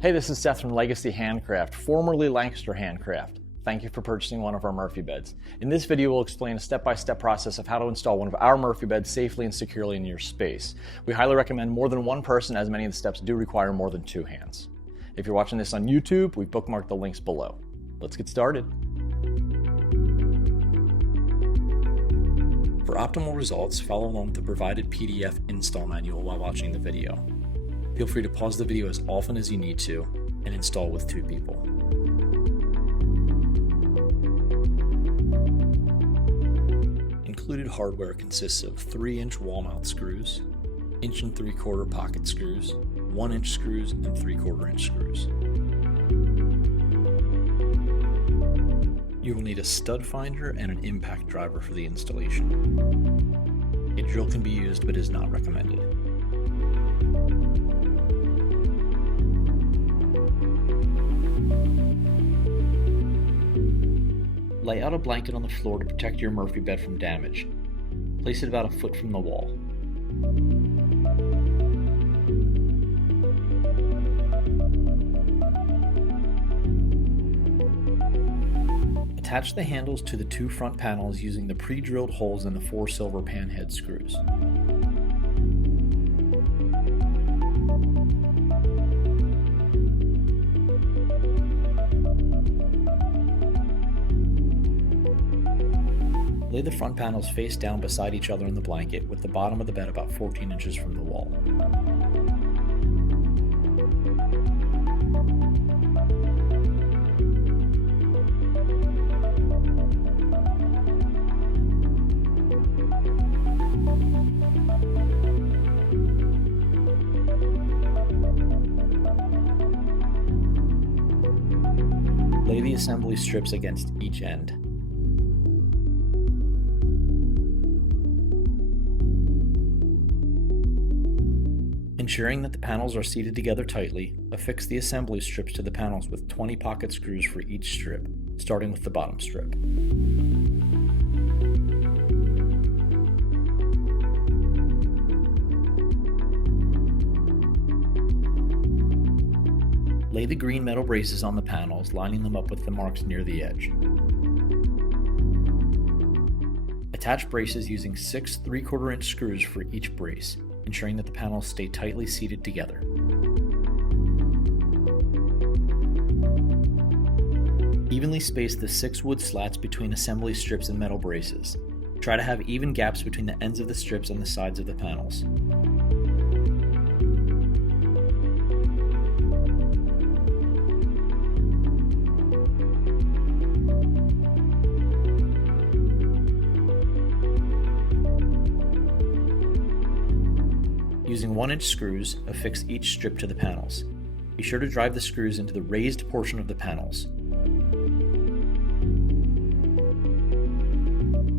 Hey, this is Seth from Legacy Handcraft, formerly Lancaster Handcraft. Thank you for purchasing one of our Murphy beds. In this video, we'll explain a step-by-step process of how to install one of our Murphy beds safely and securely in your space. We highly recommend more than one person, as many of the steps do require more than two hands. If you're watching this on YouTube, we've bookmarked the links below. Let's get started. For optimal results, follow along with the provided PDF install manual while watching the video. Feel free to pause the video as often as you need to and install with two people. Included hardware consists of 3-inch wall mount screws, 1 3/4 pocket screws, 1-inch screws, and 3/4-inch screws. You will need a stud finder and an impact driver for the installation. A drill can be used but is not recommended. Lay out a blanket on the floor to protect your Murphy bed from damage. Place it about a foot from the wall. Attach the handles to the two front panels using the pre-drilled holes in the 4 silver pan head screws. Lay the front panels face down beside each other in the blanket, with the bottom of the bed about 14 inches from the wall. Lay the assembly strips against each end. Ensuring that the panels are seated together tightly, affix the assembly strips to the panels with 20 pocket screws for each strip, starting with the bottom strip. Lay the green metal braces on the panels, lining them up with the marks near the edge. Attach braces using 6 3/4-inch screws for each brace, ensuring that the panels stay tightly seated together. Evenly space the 6 wood slats between assembly strips and metal braces. Try to have even gaps between the ends of the strips and the sides of the panels. Using 1-inch screws, affix each strip to the panels. Be sure to drive the screws into the raised portion of the panels.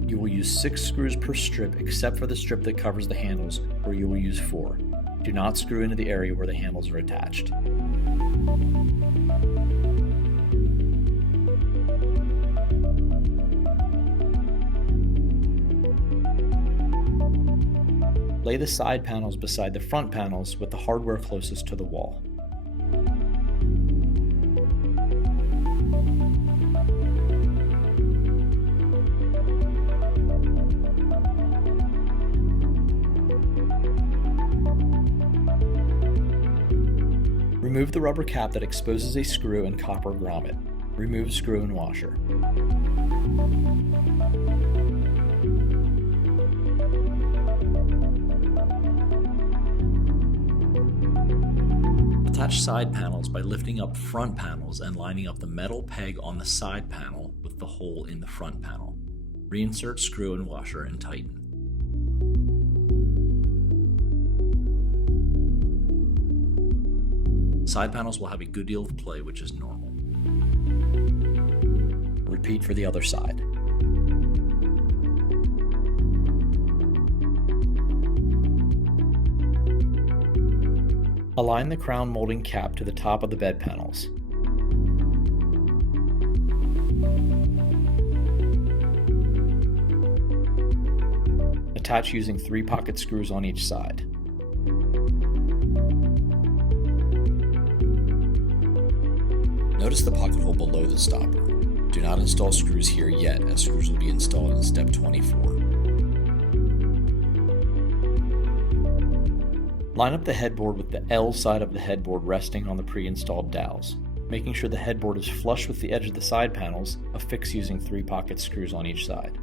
You will use 6 screws per strip except for the strip that covers the handles, where you will use 4. Do not screw into the area where the handles are attached. Lay the side panels beside the front panels with the hardware closest to the wall. Remove the rubber cap that exposes a screw and copper grommet. Remove screw and washer. Attach side panels by lifting up front panels and lining up the metal peg on the side panel with the hole in the front panel. Reinsert screw and washer and tighten. Side panels will have a good deal of play, which is normal. Repeat for the other side. Align the crown molding cap to the top of the bed panels. Attach using 3 pocket screws on each side. Notice the pocket hole below the stopper. Do not install screws here yet, as screws will be installed in step 24. Line up the headboard with the L side of the headboard resting on the pre-installed dowels. Making sure the headboard is flush with the edge of the side panels, affix using 3 pocket screws on each side.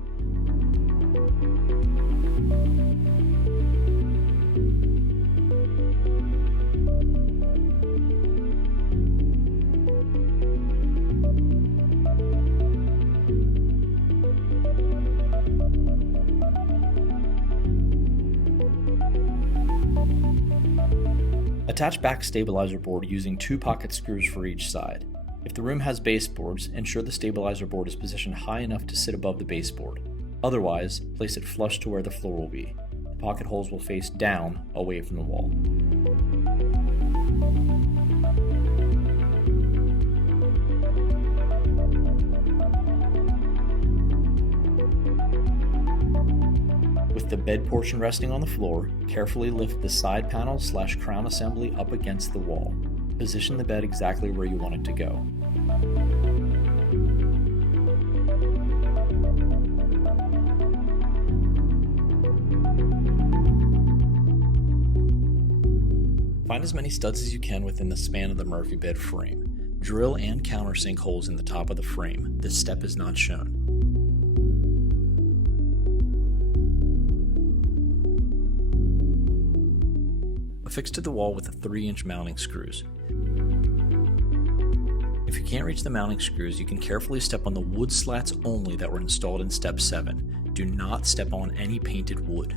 Attach back stabilizer board using 2 pocket screws for each side. If the room has baseboards, ensure the stabilizer board is positioned high enough to sit above the baseboard. Otherwise, place it flush to where the floor will be. The pocket holes will face down, away from the wall. With the bed portion resting on the floor, carefully lift the side panel / crown assembly up against the wall. Position the bed exactly where you want it to go. Find as many studs as you can within the span of the Murphy bed frame. Drill and countersink holes in the top of the frame. This step is not shown. Affix to the wall with the 3-inch mounting screws. If you can't reach the mounting screws, you can carefully step on the wood slats only that were installed in step 7. Do not step on any painted wood.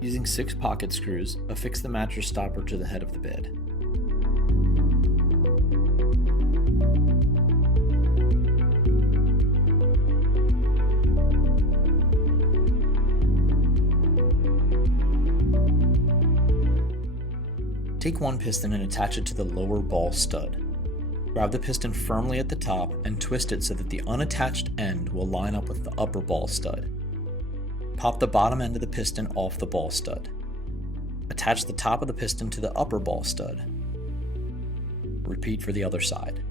Using 6 pocket screws, affix the mattress stopper to the head of the bed. Take one piston and attach it to the lower ball stud. Grab the piston firmly at the top and twist it so that the unattached end will line up with the upper ball stud. Pop the bottom end of the piston off the ball stud. Attach the top of the piston to the upper ball stud. Repeat for the other side.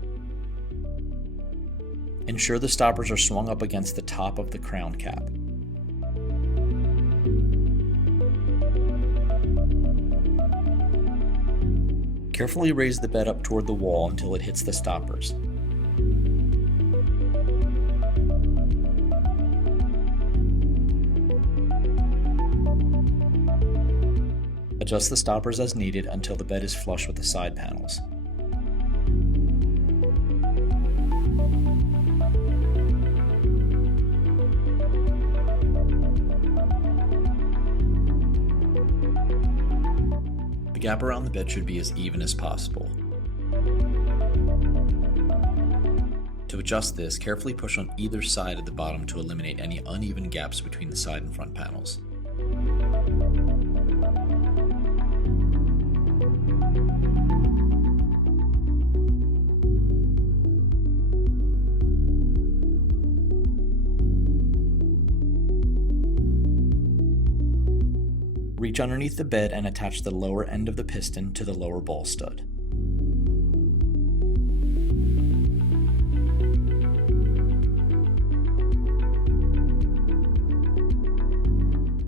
Ensure the stoppers are swung up against the top of the crown cap. Carefully raise the bed up toward the wall until it hits the stoppers. Adjust the stoppers as needed until the bed is flush with the side panels. The gap around the bed should be as even as possible. To adjust this, carefully push on either side of the bottom to eliminate any uneven gaps between the side and front panels. Reach underneath the bed and attach the lower end of the piston to the lower ball stud.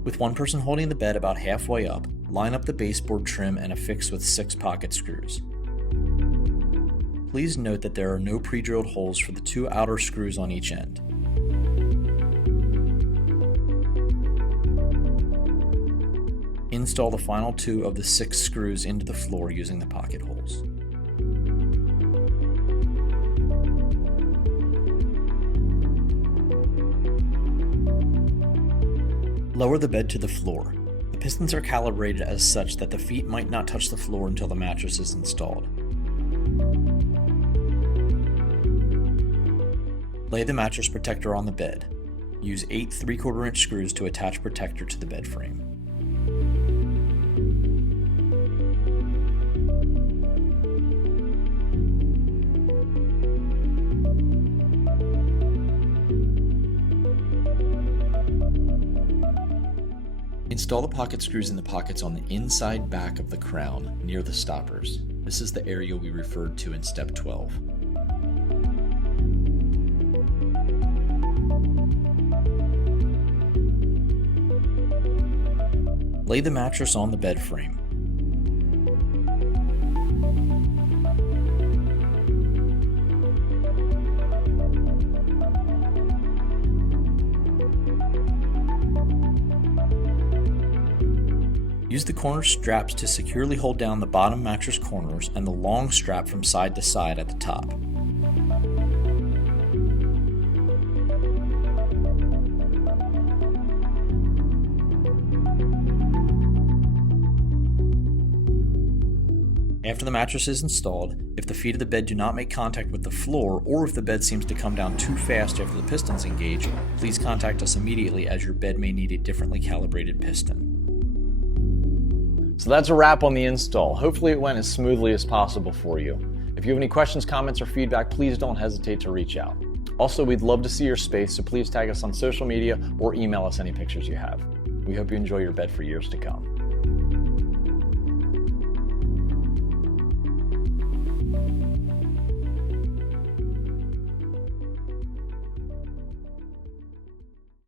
With one person holding the bed about halfway up, line up the baseboard trim and affix with 6 pocket screws. Please note that there are no pre-drilled holes for the 2 outer screws on each end. Install the final 2 of the 6 screws into the floor using the pocket holes. Lower the bed to the floor. The pistons are calibrated as such that the feet might not touch the floor until the mattress is installed. Lay the mattress protector on the bed. Use 8 3/4-inch screws to attach protector to the bed frame. Install the pocket screws in the pockets on the inside back of the crown, near the stoppers. This is the area we referred to in step 12. Lay the mattress on the bed frame. Use the corner straps to securely hold down the bottom mattress corners and the long strap from side to side at the top. After the mattress is installed, if the feet of the bed do not make contact with the floor, or if the bed seems to come down too fast after the pistons engage, please contact us immediately, as your bed may need a differently calibrated piston. So that's a wrap on the install. Hopefully it went as smoothly as possible for you. If you have any questions, comments, or feedback, please don't hesitate to reach out. Also, we'd love to see your space, so please tag us on social media or email us any pictures you have. We hope you enjoy your bed for years to come.